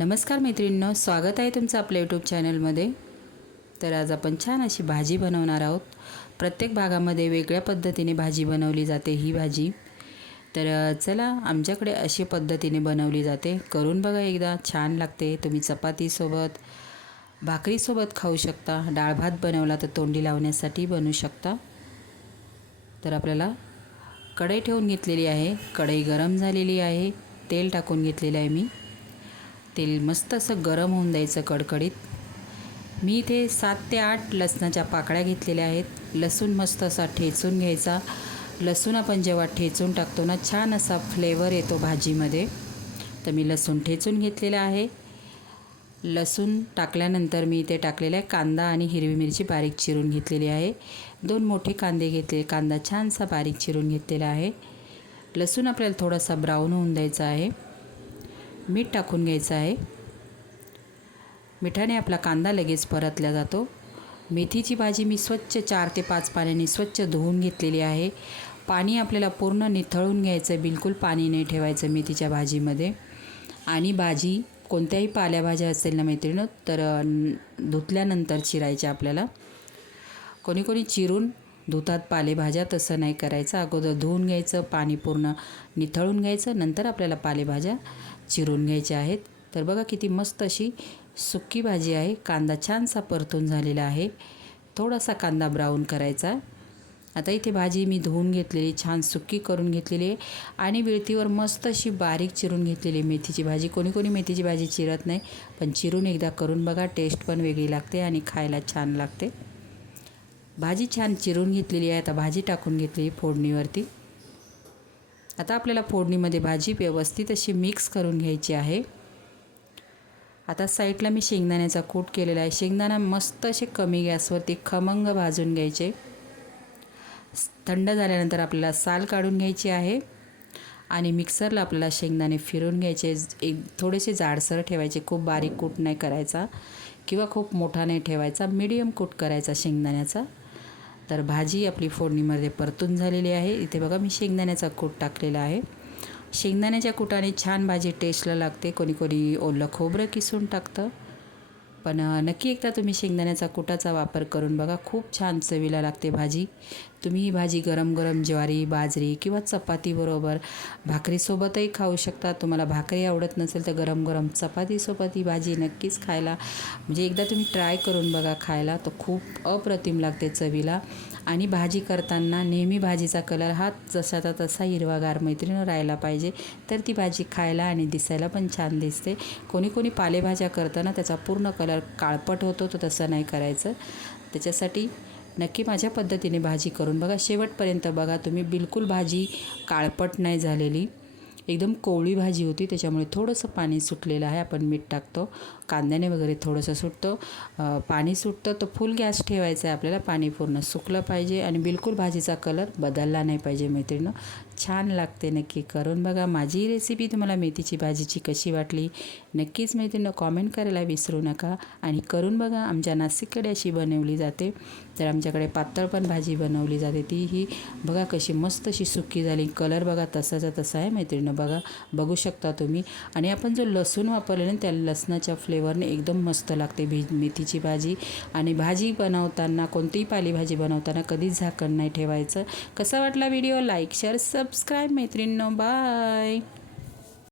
नमस्कार मैत्रिणींनो स्वागत आहे तुमचं आपल्या यूट्यूब चॅनलमध्ये तर आज आपण छान अशी भाजी बनवणार आहोत. प्रत्येक भागामध्ये वेगळ्या पद्धतीने भाजी बनवली जाते ही भाजी. तर चला आमच्याकडे अशी पद्धतीने बनवली जाते. करून बघा एकदा छान लागते. तुम्ही चपातीसोबत भाकरीसोबत खाऊ शकता. डाळ भात बनवला तर तोंडी लावण्यासाठी बनवू शकता. तर आपल्याला कढई ठेवून घेतलेली आहे. कढई गरम झालेली आहे. तेल टाकून घेतलेलं आहे मी. तेल मस्त असं गरम होऊन द्यायचं कडकडीत. मी इथे सात ते आठ लसणाच्या पाकळ्या घेतलेल्या आहेत. लसूण मस्त असा ठेचून घ्यायचा. लसूण आपण जेव्हा ठेचून टाकतो ना छान असा फ्लेवर येतो भाजीमध्ये. तर मी लसूण ठेचून घेतलेला आहे. लसूण टाकल्यानंतर मी इथे टाकलेला आहे कांदा आणि हिरवी मिरची बारीक चिरून घेतलेली आहे. दोन मोठे कांदे घेतले कांदा छानसा बारीक चिरून घेतलेला आहे. लसूण आपल्याला थोडासा ब्राऊन होऊन द्यायचा आहे. मीठ टाकून घ्यायचं आहे. मिठाने आपला कांदा लगेच परतला जातो. मेथीची भाजी मी स्वच्छ चार ते पाच पाण्याने स्वच्छ धुवून घेतलेली आहे. पाणी आपल्याला पूर्ण निथळून घ्यायचं बिलकुल पाणी नाही ठेवायचं मेथीच्या भाजीमध्ये. आणि भाजी कोणत्याही पाल्याभाज्या असेल ना मैत्रिणं तर धुतल्यानंतर चिरायच्या आपल्याला. कोणी कोणी चिरून धुतात पालेभाज्या तसं नाही करायचं. अगोदर धुवून घ्यायचं पाणी पूर्ण निथळून घ्यायचं नंतर आपल्याला पालेभाज्या चिरून घ्यायचे आहेत. तर बघा किती मस्त अशी सुक्की भाजी आहे. कांदा छानसा परतून झालेला आहे. थोडासा कांदा ब्राऊन करायचा. आता इथे भाजी मी धुवून घेतलेली छान सुक्की करून घेतलेली आहे. आणि विळतीवर मस्त अशी बारीक चिरून घेतलेली मेथीची भाजी. कोणी कोणी मेथीची भाजी चिरत नाही पण चिरून एकदा करून बघा टेस्ट पण वेगळी लागते आणि खायला छान लागते. भाजी छान चिरून घेतलेली आहे. आता भाजी टाकून घेतली फोडणीवरती. आता आपल्याला फोडणीमध्ये भाजी व्यवस्थित अशी मिक्स करून घ्यायची आहे. आता साईडला मी शेंगदाण्याचा कूट केलेला आहे. शेंगदाणा मस्त असे कमी गॅसवरती खमंग भाजून घ्यायचे. थंड झाल्यानंतर आपल्याला साल काढून घ्यायची आहे आणि मिक्सरला आपल्याला शेंगदाणे फिरून घ्यायचे. एक थोडेसे जाडसर ठेवायचे. खूप बारीक कूट नाही करायचा किंवा खूप मोठा नाही ठेवायचा. मीडियम कूट करायचा शेंगदाण्याचा. तर भाजी आपली फोडणीमध्ये परतून झालेली आहे. इथे बघा मी शेंगदाण्याचा कूट टाकलेला आहे. शेंगदाण्याच्या कुटाने छान भाजी टेस्टला लागते. कोणी कोणी ओलं खोबरं किसून टाकतं. पण नक्की एकदा तुम्ही शेंगदाण्याचा कुटाचा वापर करून बघा. खूप छान चवीला लागते भाजी. तुम्ही ही भाजी गरम गरम ज्वारी बाजरी किंवा चपातीबरोबर भाकरीसोबतही खाऊ शकता. तुम्हाला भाकरी आवडत नसेल तर गरम गरम चपातीसोबत ही भाजी नक्कीच खायला म्हणजे एकदा तुम्ही ट्राय करून बघा खायला तर खूप अप्रतिम लागते चवीला. आणि भाजी करताना नेहमी भाजीचा कलर हा जसाचा तसा हिरवागार मैत्रीण राहायला पाहिजे. तर ती भाजी खायला आणि दिसायला पण छान दिसते. कोणी कोणी पालेभाज्या करताना त्याचा पूर्ण कलर काळपट होतो तो तसं नाही करायचं. त्याच्यासाठी नक्की माझ्या पद्धतीने भाजी करून बघा. शेवटपर्यंत बघा तुम्ही बिलकुल भाजी काळपट नाही झालेली. एकदम कोवळी भाजी होती त्याच्यामुळे थोडंसं पाणी सुटलेलं आहे. आपण मीठ टाकतो कांद्याने वगैरे थोडंसं सुटतं. पाणी सुटतं तर फुल गॅस ठेवायचा आहे आपल्याला. पाणी पूर्ण सुकलं पाहिजे आणि बिलकुल भाजीचा कलर बदलला नाही पाहिजे मैत्रिणं छान लागते नक्की करून बघा. माझी रेसिपी तुम्हाला मेथीची भाजीची कशी वाटली नक्कीच मैत्रिणं कॉमेंट करायला विसरू नका. आणि करून बघा आमच्या नाशिककडे अशी बनवली जाते. तर आमच्याकडे पातळ पण भाजी बनवली जाते. ती ही बघा कशी मस्त अशी सुकी झाली. कलर बघा तसाचा तसा आहे मैत्रिणं बघा बघू शकता तुम्ही. आणि आपण जो लसूण वापरले ना त्या लसणाच्या फ्लेवरने एकदम मस्त लागते भी मेथीची भाजी. आणि भाजी बनवताना कोणतीही पालेभाजी बनवताना कधीच झाकण नाही ठेवायचं. कसा वाटला व्हिडिओ? लाईक शेअर सबस्क्राईब मैत्रिणींनो. बाय